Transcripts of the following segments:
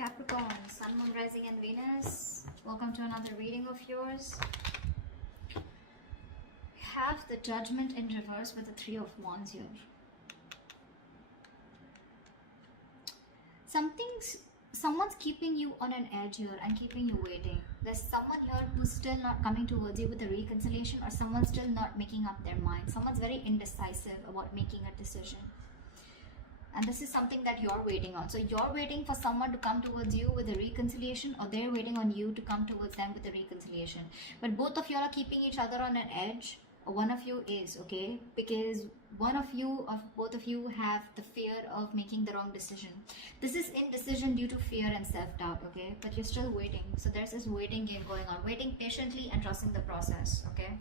Capricorn, Sun, Moon, Rising and Venus. Welcome to another reading of yours. We have the Judgment in reverse with the Three of Wands here. Someone's keeping you on an edge here and keeping you waiting. There's someone here who's still not coming towards you with a reconciliation, or someone's still not making up their mind. Someone's very indecisive about making a decision. And this is something that you're waiting on. So you're waiting for someone to come towards you with a reconciliation, or they're waiting on you to come towards them with a reconciliation. But both of you are keeping each other on an edge. One of you is, okay? Because both of you have the fear of making the wrong decision. This is indecision due to fear and self-doubt, okay? But you're still waiting. So there's this waiting game going on. Waiting patiently and trusting the process, okay?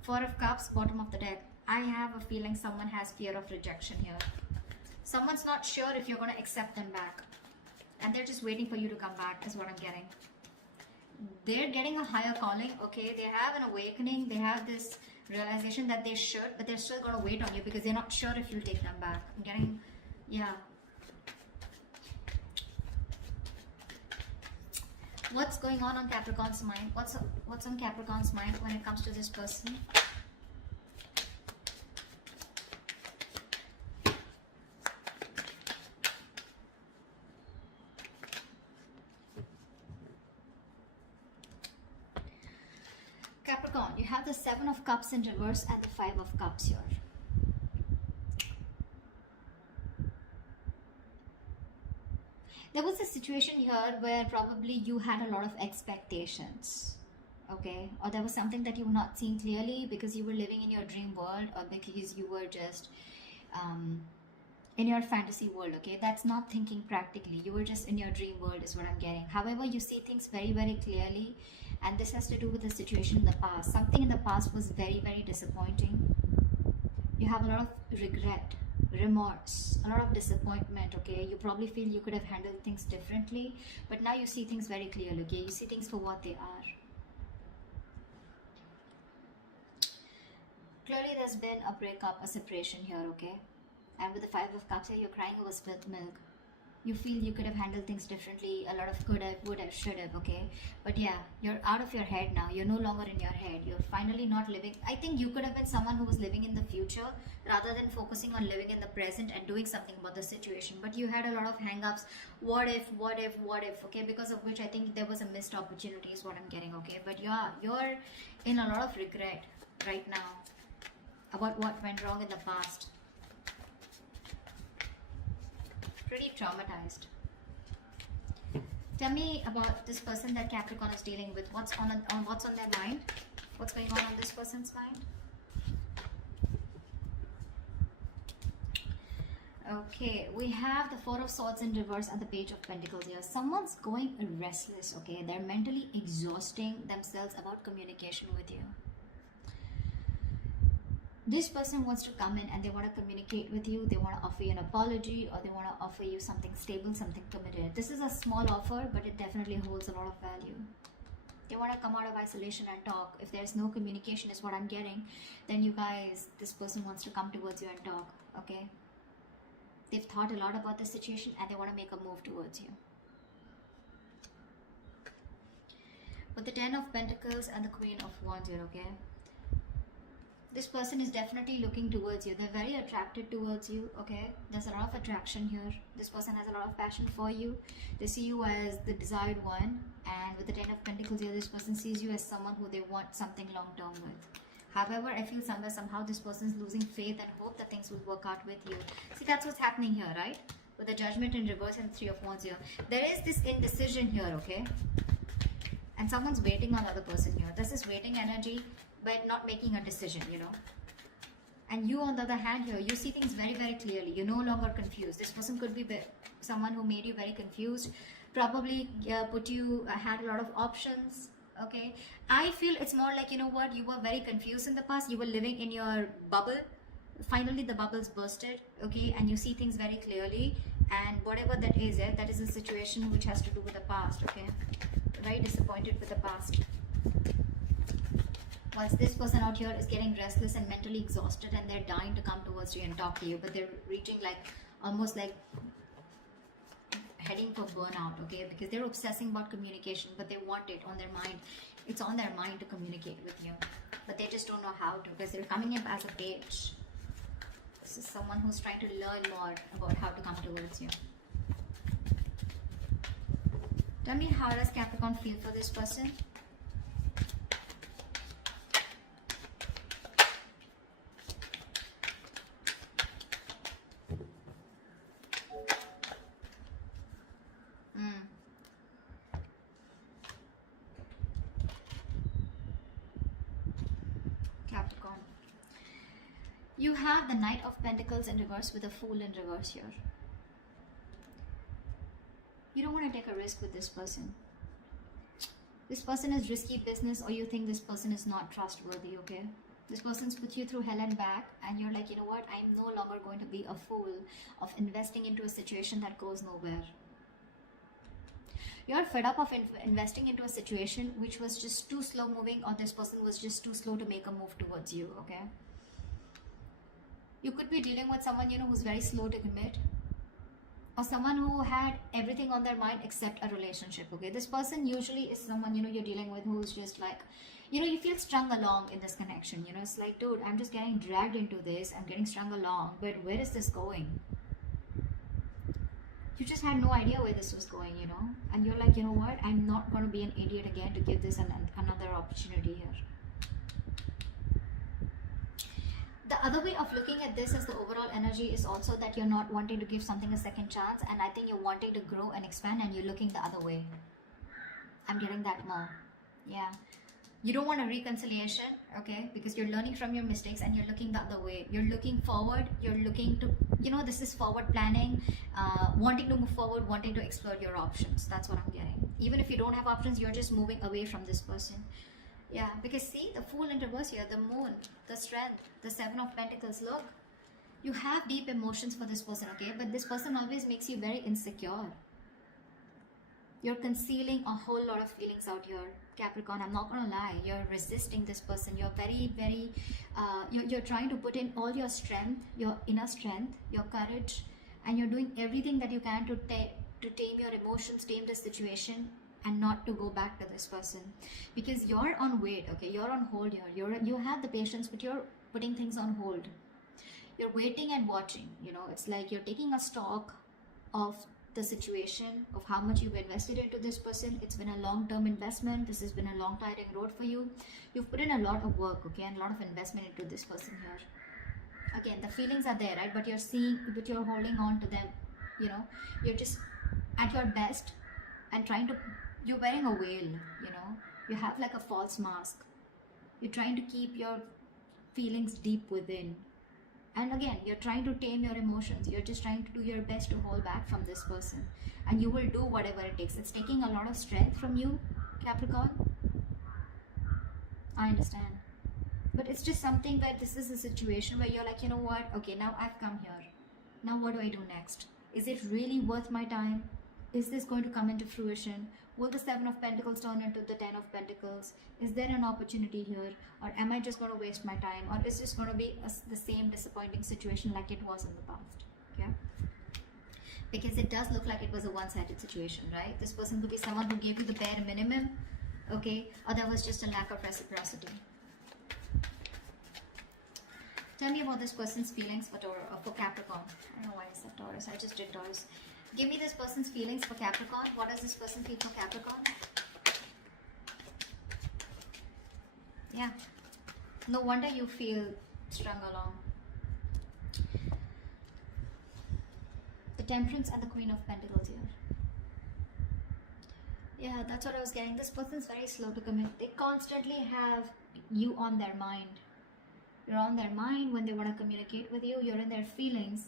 Four of Cups, bottom of the deck. I have a feeling someone has fear of rejection here. Someone's not sure if you're going to accept them back. And they're just waiting for you to come back, is what I'm getting. They're getting a higher calling, okay? They have an awakening. They have this realization that they should, but they're still going to wait on you because they're not sure if you'll take them back. I'm getting, yeah. What's going on Capricorn's mind? What's on Capricorn's mind when it comes to this person? Capricorn, you have the Seven of Cups in reverse and the Five of Cups here. There was a situation here where probably you had a lot of expectations, okay? Or there was something that you were not seeing clearly because you were living in your dream world, or because you were just in your fantasy world, okay? That's not thinking practically. You were just in your dream world is what I'm getting. However, you see things very, very clearly. And this has to do with the situation in the past. Something in the past was very, very disappointing. You have a lot of regret, remorse, a lot of disappointment, okay? You probably feel you could have handled things differently. But now you see things very clearly, okay? You see things for what they are. Clearly there's been a breakup, a separation here, okay? And with the Five of Cups here, you're crying over spilt milk. You feel you could have handled things differently. A lot of could have, would have, should have, okay? But yeah, you're out of your head now. You're no longer in your head. You're finally not living. I think you could have been someone who was living in the future rather than focusing on living in the present and doing something about the situation. But you had a lot of hang-ups. What if, okay? Because of which I think there was a missed opportunity is what I'm getting, okay? But yeah, you're in a lot of regret right now about what went wrong in the past. Pretty traumatized. Tell me about this person that Capricorn is dealing with. What's on their mind? What's going on this person's mind? Okay, we have the Four of Swords in reverse and the Page of Pentacles here. Someone's going restless, okay? They're mentally exhausting themselves about communication with you. This person wants to come in and they want to communicate with you. They want to offer you an apology, or they want to offer you something stable, something committed. This is a small offer, but it definitely holds a lot of value. They want to come out of isolation and talk. If there's no communication is what I'm getting, then you guys, this person wants to come towards you and talk, okay? They've thought a lot about the situation and they want to make a move towards you. With the Ten of Pentacles and the Queen of Wands here, okay? This person is definitely looking towards you. They're very attracted towards you, okay? There's a lot of attraction here. This person has a lot of passion for you. They see you as the desired one. And with the Ten of Pentacles here, this person sees you as someone who they want something long-term with. However, I feel somehow this person is losing faith and hope that things will work out with you. See, that's what's happening here, right? With the Judgment in reverse and Three of Wands here. There is this indecision here, okay? And someone's waiting on the other person here. There's this waiting energy, but not making a decision, you know. And you, on the other hand here, you see things very, very clearly. You're no longer confused. This person could be someone who made you very confused. Probably had a lot of options, okay. I feel it's more like, you know what, you were very confused in the past. You were living in your bubble. Finally, the bubble's bursted, okay. And you see things very clearly. And whatever that is a situation which has to do with the past, okay. Very disappointed with the past. Whilst this person out here is getting restless and mentally exhausted, and they're dying to come towards you and talk to you, but they're reaching like almost like heading for burnout, okay? Because they're obsessing about communication, but they want it on their mind. It's on their mind to communicate with you, but they just don't know how to, because they're coming up as a page. This is someone who's trying to learn more about how to come towards you. Tell me, how does Capricorn feel for this person? Capricorn. You have the Knight of Pentacles in reverse with a Fool in reverse here. You don't want to take a risk with this person. This person is risky business, or you think this person is not trustworthy, okay? This person's put you through hell and back, and you're like, you know what? I'm no longer going to be a fool of investing into a situation that goes nowhere. You're fed up of investing into a situation which was just too slow moving, or this person was just too slow to make a move towards you, okay? You could be dealing with someone, you know, who's very slow to commit, or someone who had everything on their mind except a relationship, okay? This person usually is someone, you know, you're dealing with who's just like, you know, you feel strung along in this connection, you know? It's like, dude, I'm just getting dragged into this, I'm getting strung along, but where is this going? You just had no idea where this was going, you know? And you're like, you know what? I'm not going to be an idiot again to give this another opportunity here. The other way of looking at this as the overall energy is also that you're not wanting to give something a second chance, and I think you're wanting to grow and expand, and you're looking the other way. I'm getting that more. Yeah. You don't want a reconciliation, okay? Because you're learning from your mistakes and you're looking the other way. You're looking forward. You're looking to, you know, this is forward planning, wanting to move forward, wanting to explore your options. That's what I'm getting. Even if you don't have options, you're just moving away from this person. Yeah, because see, the Fool in reverse here, the Moon, the Strength, the Seven of Pentacles. Look, you have deep emotions for this person, okay? But this person always makes you very insecure. You're concealing a whole lot of feelings out here, Capricorn. I'm not gonna lie. You're resisting this person. You're very, very, you're trying to put in all your strength, your inner strength, your courage, and you're doing everything that you can to tame your emotions, tame the situation, and not to go back to this person, because you're on wait, okay? You're on hold here. You have the patience, but you're putting things on hold. You're waiting and watching, you know? It's like you're taking a stock of the situation, of how much you've invested into this person. It's been a long-term investment. This has been a long tiring road for you. You've put in a lot of work, okay, and a lot of investment into this person here. Again, the feelings are there, right? But you're seeing, but you're holding on to them, you know? You're just at your best and trying to, you're wearing a veil, you know? You have like a false mask. You're trying to keep your feelings deep within. And again, you're trying to tame your emotions. You're just trying to do your best to hold back from this person. And you will do whatever it takes. It's taking a lot of strength from you, Capricorn. I understand. But it's just something that this is a situation where you're like, you know what? Okay, now I've come here. Now what do I do next? Is it really worth my time? Is this going to come into fruition? Will the Seven of Pentacles turn into the Ten of Pentacles? Is there an opportunity here? Or am I just going to waste my time? Or is this going to be the same disappointing situation like it was in the past? Okay? Because it does look like it was a one-sided situation, right? This person could be someone who gave you the bare minimum, okay? Or there was just a lack of reciprocity. Tell me about this person's feelings for Capricorn. I don't know why I said Taurus. I just did Taurus. Give me this person's feelings for Capricorn. What does this person feel for Capricorn? Yeah. No wonder you feel strung along. The Temperance and the Queen of Pentacles here. Yeah, that's what I was getting. This person's very slow to commit. They constantly have you on their mind. You're on their mind when they want to communicate with you. You're in their feelings.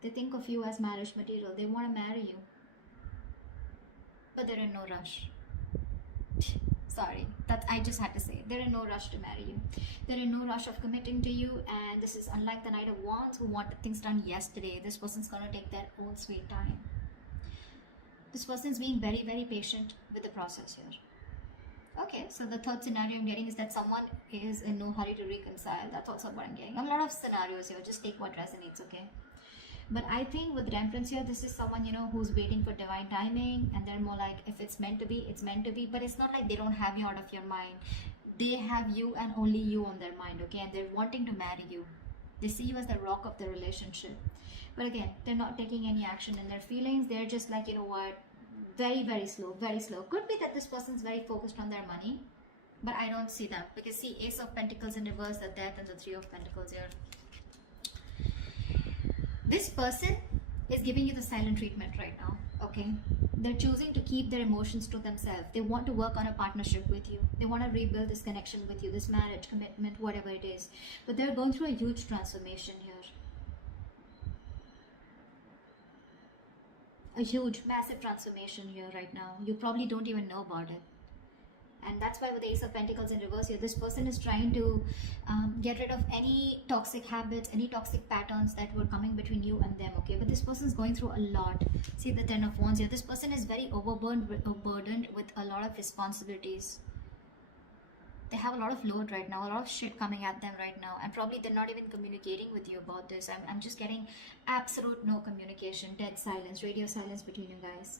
They think of you as marriage material. They want to marry you. But they're in no rush. Sorry, I just had to say. They're in no rush to marry you. They're in no rush of committing to you. And this is unlike the Knight of Wands who wanted things done yesterday. This person's going to take their own sweet time. This person's being very, very patient with the process here. Okay, so the third scenario I'm getting is that someone is in no hurry to reconcile. That's also what I'm getting. A lot of scenarios here. Just take what resonates, okay? But I think with Temperance here, this is someone, you know, who's waiting for divine timing, and they're more like, if it's meant to be, it's meant to be. But it's not like they don't have you out of your mind. They have you and only you on their mind, okay? And they're wanting to marry you. They see you as the rock of the relationship. But again, they're not taking any action in their feelings. They're just like, you know what, very, very slow, very slow. Could be that this person's very focused on their money, but I don't see them. Because see, Ace of Pentacles in reverse, the Death, and the Three of Pentacles here. This person is giving you the silent treatment right now, okay? They're choosing to keep their emotions to themselves. They want to work on a partnership with you. They want to rebuild this connection with you, this marriage, commitment, whatever it is. But they're going through a huge transformation here. A huge, massive transformation here right now. You probably don't even know about it. And that's why with the Ace of Pentacles in reverse here, this person is trying to get rid of any toxic habits, any toxic patterns that were coming between you and them, okay? But this person is going through a lot. See the Ten of Wands here. This person is very overburdened with a lot of responsibilities. They have a lot of load right now, a lot of shit coming at them right now, and probably they're not even communicating with you about this. I'm just getting absolute no communication, dead silence, radio silence between you guys.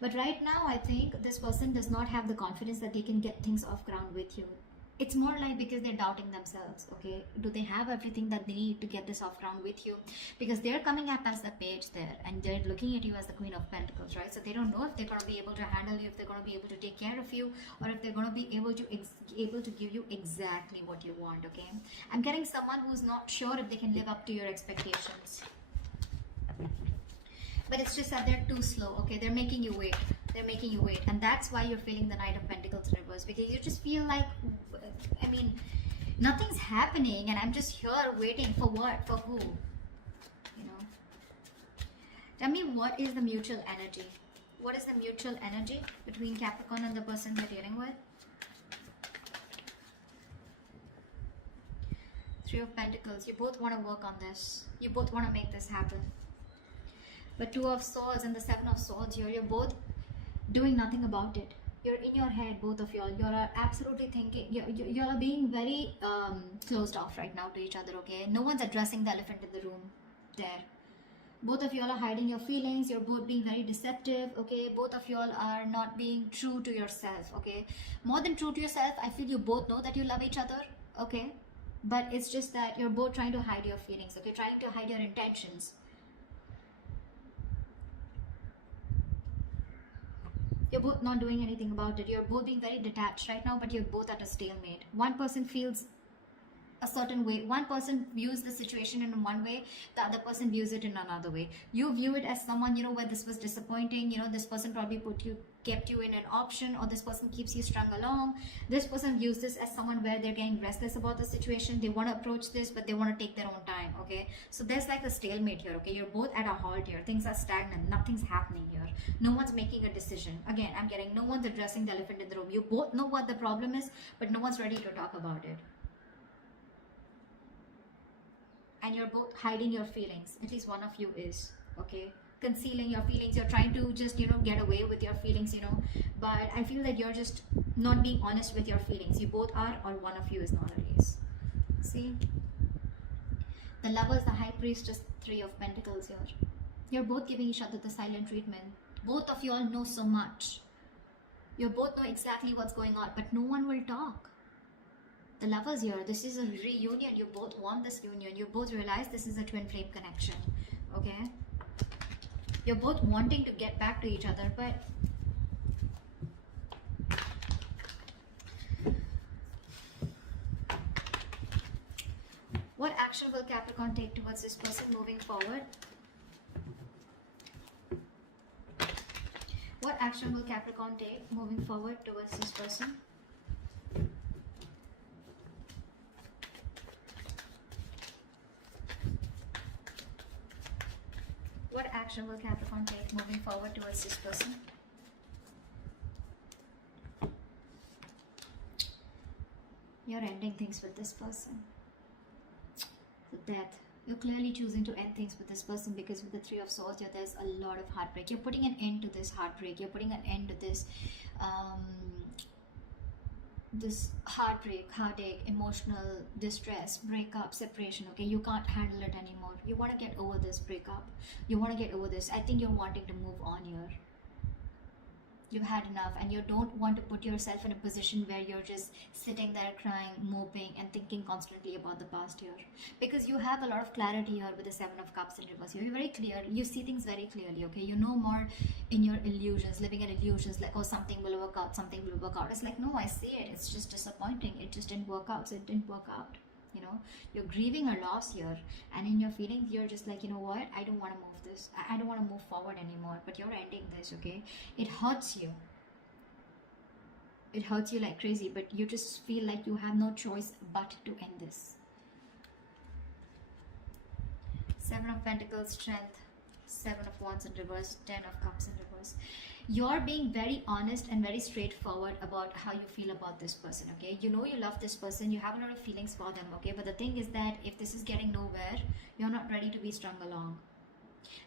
But right now, I think this person does not have the confidence that they can get things off ground with you. It's more like because they're doubting themselves, okay? Do they have everything that they need to get this off ground with you? Because they're coming up as the Page there, and they're looking at you as the Queen of Pentacles, right? So they don't know if they're going to be able to handle you, if they're going to be able to take care of you, or if they're going to be able to give you exactly what you want, okay? I'm getting someone who's not sure if they can live up to your expectations. But it's just that they're too slow, okay? They're making you wait. They're making you wait. And that's why you're feeling the Knight of Pentacles reverse. Because you just feel like, I mean, nothing's happening. And I'm just here waiting for what? For who? You know? Tell me, what is the mutual energy? What is the mutual energy between Capricorn and the person they're dealing with? Three of Pentacles. You both want to work on this. You both want to make this happen. But Two of Swords and the Seven of Swords here, you're both doing nothing about it. You're in your head, both of y'all. You're absolutely thinking, you're being very closed off right now to each other, okay? No one's addressing the elephant in the room there. Both of y'all are hiding your feelings. You're both being very deceptive, okay? Both of y'all are not being true to yourself, okay? More than true to yourself, I feel you both know that you love each other, okay? But it's just that you're both trying to hide your feelings, okay? Trying to hide your intentions. You're both not doing anything about it. You're both being very detached right now, but you're both at a stalemate. One person feels a certain way. One person views the situation in one way, the other person views it in another way. You view it as someone, you know, where this was disappointing, you know, this person probably kept you in an option, or this person keeps you strung along. This person views this as someone where they're getting restless about the situation. They want to approach this, but they want to take their own time, okay? So there's like a stalemate here, okay? You're both at a halt here. Things are stagnant. Nothing's happening here. No one's making a decision. Again, I'm getting no one's addressing the elephant in the room. You both know what the problem is, but no one's ready to talk about it. And you're both hiding your feelings. At least one of you is, okay? Concealing your feelings. You're trying to just, you know, get away with your feelings, you know. But I feel that you're just not being honest with your feelings. You both are, or one of you is not at least. See? The Lovers, the High Priestess, Three of Pentacles here. You're both giving each other the silent treatment. Both of you all know so much. You both know exactly what's going on, but no one will talk. The Lovers here, this is a reunion. You both want this union. You both realize this is a twin flame connection, okay? You're both wanting to get back to each other, but what action will Capricorn take towards this person moving forward? What action will Capricorn take moving forward towards this person? What action will Capricorn take moving forward towards this person? You're ending things with this person. The Death. You're clearly choosing to end things with this person, because with the Three of Swords here, there's a lot of heartbreak. You're putting an end to this heartbreak. You're putting an end to this this heartbreak, heartache, emotional distress, breakup, separation, okay? You can't handle it anymore. You want to get over this breakup. You want to get over this. I think you're wanting to move on here. You've had enough, and you don't want to put yourself in a position where you're just sitting there crying, moping, and thinking constantly about the past year. Because you have a lot of clarity here with the Seven of Cups in reverse. You're very clear. You see things very clearly, okay? You know more in your illusions, living in illusions, like, oh, something will work out, something will work out. It's like, no, I see it. It's just disappointing. It just didn't work out, so it didn't work out. You know, you're grieving a loss here, and in your feelings, you're just like, you know what? I don't want to move this. I don't want to move forward anymore. But you're ending this, okay? It hurts you. It hurts you like crazy, but you just feel like you have no choice but to end this. Seven of Pentacles, Strength, Seven of Wands in reverse, Ten of Cups in reverse. You're being very honest and very straightforward about how you feel about this person, okay? You know you love this person, you have a lot of feelings for them, okay? But the thing is that if this is getting nowhere, you're not ready to be strung along.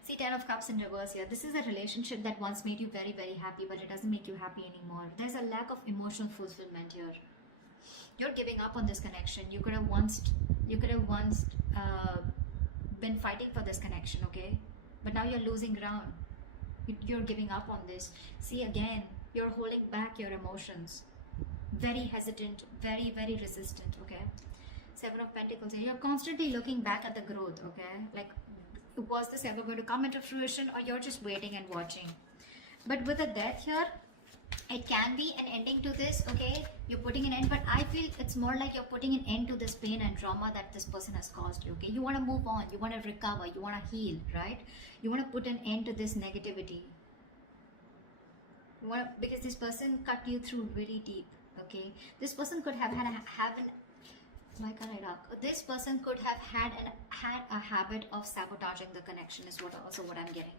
See, Ten of Cups in reverse here. This is a relationship that once made you very, very happy, but it doesn't make you happy anymore. There's a lack of emotional fulfillment here. You're giving up on this connection. You could have once been fighting for this connection, okay? But now you're losing ground. You're giving up on this. See, again, you're holding back your emotions. Very hesitant, very, very resistant, okay? Seven of Pentacles. You're constantly looking back at the growth, okay? Like, was this ever going to come into fruition, or you're just waiting and watching? But with the Death here, it can be an ending to this, okay? You're putting an end, but I feel it's more like you're putting an end to this pain and trauma that this person has caused you, okay? You want to move on, you want to recover, you want to heal, right? You want to put an end to this negativity. You want to, because this person cut you through really deep, okay? This person could have why can't I talk? This person could have had a habit of sabotaging the connection, is what I'm getting.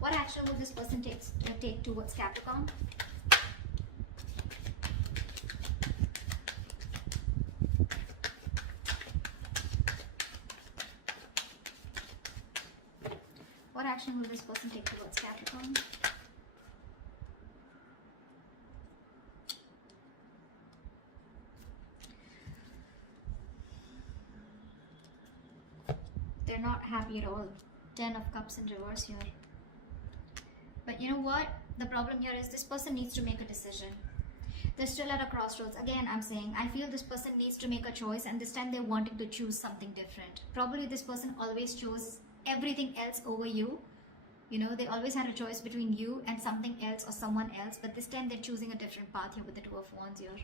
What action will this person take towards Capricorn? What action will this person take towards Capricorn? They're not happy at all. Ten of Cups in reverse here. But you know what? The problem here is this person needs to make a decision. They're still at a crossroads. Again, I'm saying, I feel this person needs to make a choice, and this time they're wanting to choose something different. Probably this person always chose everything else over you. You know, they always had a choice between you and something else or someone else, but this time they're choosing a different path here with the Two of Wands here.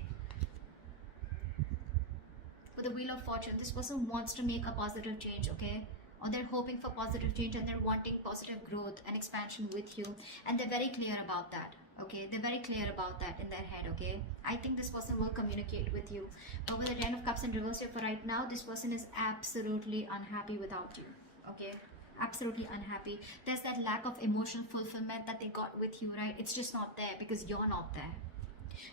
With the Wheel of Fortune, this person wants to make a positive change, okay? Or they're hoping for positive change, and they're wanting positive growth and expansion with you, and they're very clear about that, okay? They're very clear about that in their head, okay? I think this person will communicate with you. But with the Ten of Cups in reverse here, for right now, this person is absolutely unhappy without you, okay? Absolutely unhappy. There's that lack of emotional fulfillment that they got with you, right? It's just not there because you're not there.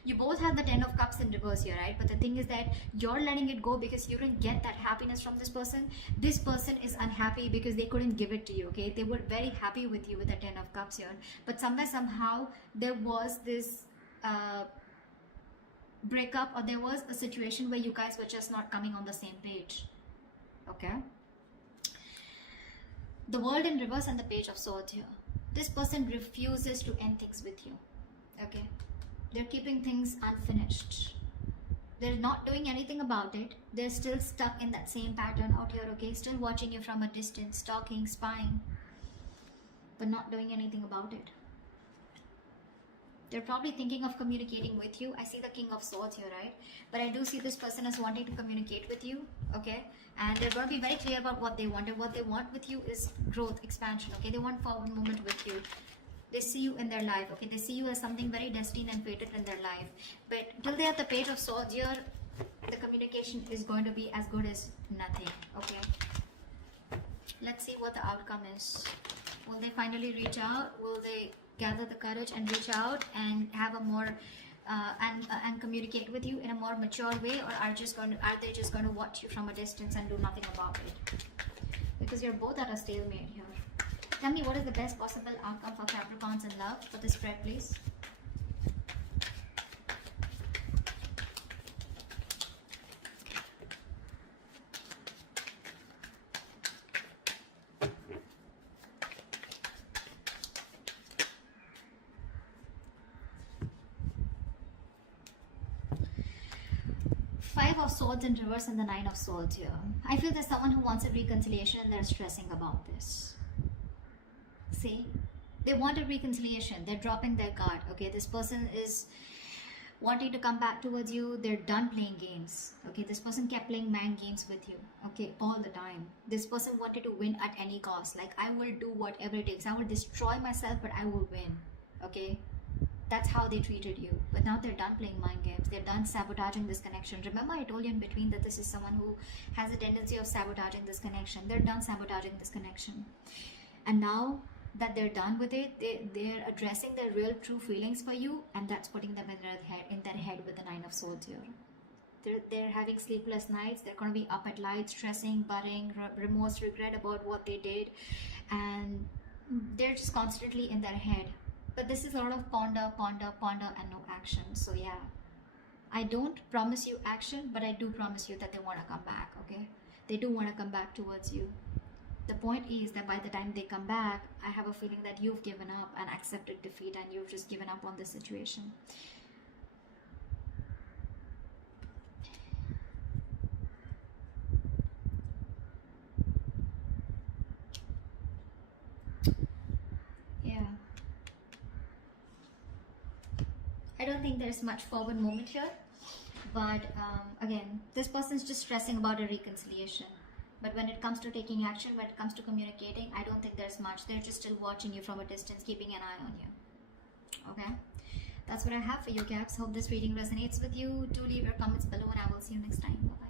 You both have the Ten of Cups in reverse here, right? But the thing is that you're letting it go because you didn't get that happiness from this person. This person is unhappy because they couldn't give it to you, okay? They were very happy with you with the Ten of Cups here. But somewhere, somehow, there was this breakup, or there was a situation where you guys were just not coming on the same page, okay? The World in reverse and the Page of Swords here. This person refuses to end things with you, okay? They're keeping things unfinished. They're not doing anything about it. They're still stuck in that same pattern out here, okay? Still watching you from a distance, stalking, spying, but not doing anything about it. They're probably thinking of communicating with you. I see the King of Swords here, right? But I do see this person as wanting to communicate with you, okay? And they're going to be very clear about what they want. And what they want with you is growth, expansion, okay? They want forward movement with you. They see you in their life, okay? They see you as something very destined and fated in their life. But till they have the Page of Swords here, the communication is going to be as good as nothing, okay? Let's see what the outcome is. Will they finally reach out? Will they gather the courage and reach out and have a more and communicate with you in a more mature way, or are they just going to watch you from a distance and do nothing about it? Because you're both at a stalemate here. Tell me, what is the best possible outcome for Capricorns in love for this spread, please? Five of Swords in reverse and the Nine of Swords here. I feel there's someone who wants a reconciliation and they're stressing about this. See? They want a reconciliation. They're dropping their guard. Okay, this person is wanting to come back towards you. They're done playing games. Okay, this person kept playing mind games with you. Okay, all the time. This person wanted to win at any cost. Like, I will do whatever it takes. I will destroy myself, but I will win. Okay, that's how they treated you. But now they're done playing mind games. They're done sabotaging this connection. Remember, I told you in between that this is someone who has a tendency of sabotaging this connection. They're done sabotaging this connection. And now that they're done with it, they're addressing their real true feelings for you, and that's putting them in their head with the Nine of Swords here. They're having sleepless nights. They're going to be up at night, stressing, worrying, remorse, regret about what they did, and they're just constantly in their head. But this is a lot of ponder, ponder, ponder, and no action. So yeah, I don't promise you action, but I do promise you that they want to come back. Okay, they do want to come back towards you. The point is that by the time they come back, I have a feeling that you've given up and accepted defeat, and you've just given up on the situation. Yeah. I don't think there's much forward movement here. But again, this person's just stressing about a reconciliation. But when it comes to taking action, when it comes to communicating, I don't think there's much. They're just still watching you from a distance, keeping an eye on you. Okay? That's what I have for you, Caps. Hope this reading resonates with you. Do leave your comments below, and I will see you next time. Bye-bye.